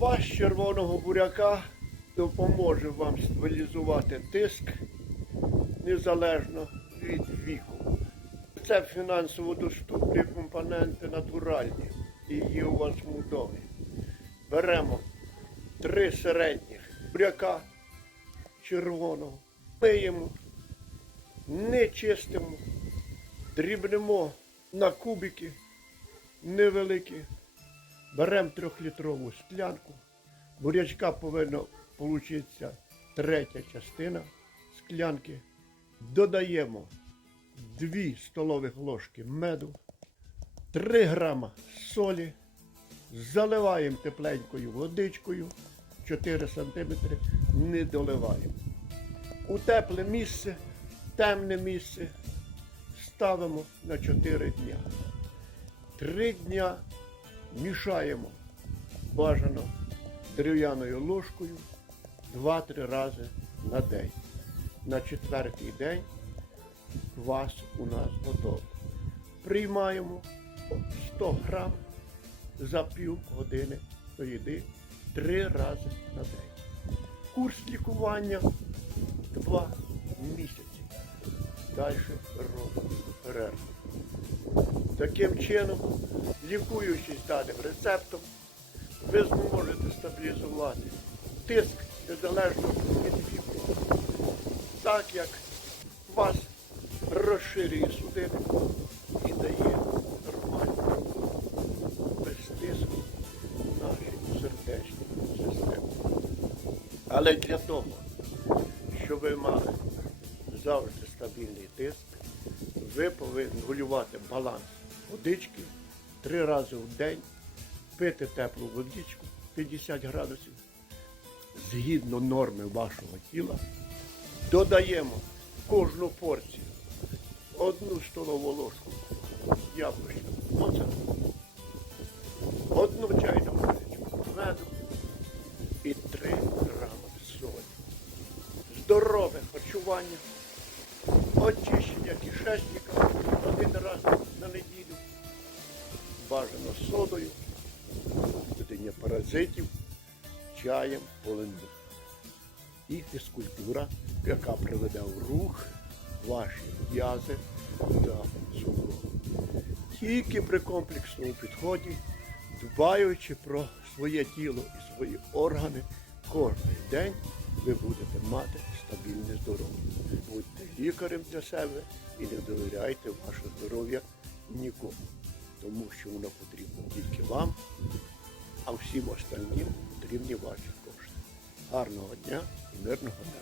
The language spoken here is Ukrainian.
Квас червоного буряка допоможе вам стабілізувати тиск незалежно від віку. Це фінансово доступні компоненти натуральні і є у вас в домі. Беремо три середніх буряка червоного, миємо, не чистимо, дрібнемо на кубики невеликі. Беремо трьохлітрову склянку. Бурячка повинна получитися третя частина склянки. Додаємо 2 столових ложки меду, 3 грама солі, заливаємо тепленькою водичкою, 4 см не доливаємо. У тепле місце, темне місце ставимо на 4 дня. Три дня мішаємо бажано дерев'яною ложкою 2-3 рази на день. На четвертий день квас у нас готовий. Приймаємо 100 грам за пів години до їди 3 рази на день. Курс лікування 2 місяці. Далі робимо. Таким чином, лікуючись даним рецептом, ви зможете стабілізувати тиск незалежно від віку, так як вас розширює судину і дає нормальну без тиску нашій сердечній системі. Але для того, щоб ви мали завжди стабільний тиск, ви повинні регулювати баланс водички три рази в день, пити теплу водичку 50 градусів згідно норми вашого тіла. Додаємо кожну порцію одну столову ложку яблучного оцету, одну чайну ложечку меду і 3 грами солі. Здорове харчування очищення кишечника один раз на неділю, бажано содою, ведення паразитів, чаєм, полинду. І фізкультура, яка приведе в рух ваші м'язи та суглоби. Тільки при комплексному підході, дбаючи про своє тіло і свої органи, кожен день ви будете мати стабільне здоров'я. Будьте лікарем для себе і не довіряйте ваше здоров'я нікому, тому що воно потрібно тільки вам, а всім остальним потрібні ваші кошти. Гарного дня і мирного неба!